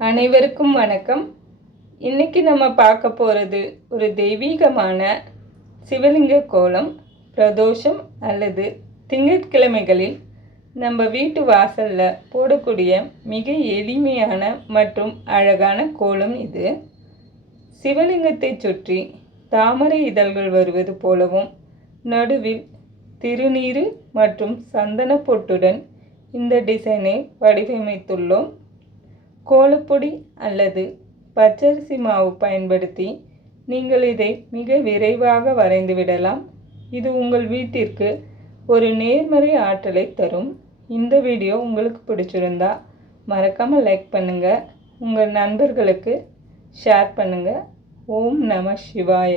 அனைவருக்கும் வணக்கம். இன்னைக்கு நம்ம பார்க்க போகிறது ஒரு தெய்வீகமான சிவலிங்க கோலம். பிரதோஷம் அல்லது திங்கட்கிழமைகளில் நம்ம வீட்டு வாசலில் போடக்கூடிய மிக எளிமையான மற்றும் அழகான கோலம் இது. சிவலிங்கத்தை சுற்றி தாமரை இதழ்கள் வருவது போலவும் நடுவில் திருநீறு மற்றும் சந்தன பொட்டுடன் இந்த டிசைனை வடிவமைத்துள்ளோம். கோலப்பொடி அல்லது பச்சரிசி மாவு பயன்படுத்தி நீங்கள் இதை மிக விரைவாக வரைந்து விடலாம். இது உங்கள் வீட்டிற்கு ஒரு நேர்மறை ஆற்றலை தரும். இந்த வீடியோ உங்களுக்கு பிடிச்சிருந்தா மறக்காமல் லைக் பண்ணுங்கள், உங்கள் நண்பர்களுக்கு ஷேர் பண்ணுங்கள். ஓம் நம சிவாய.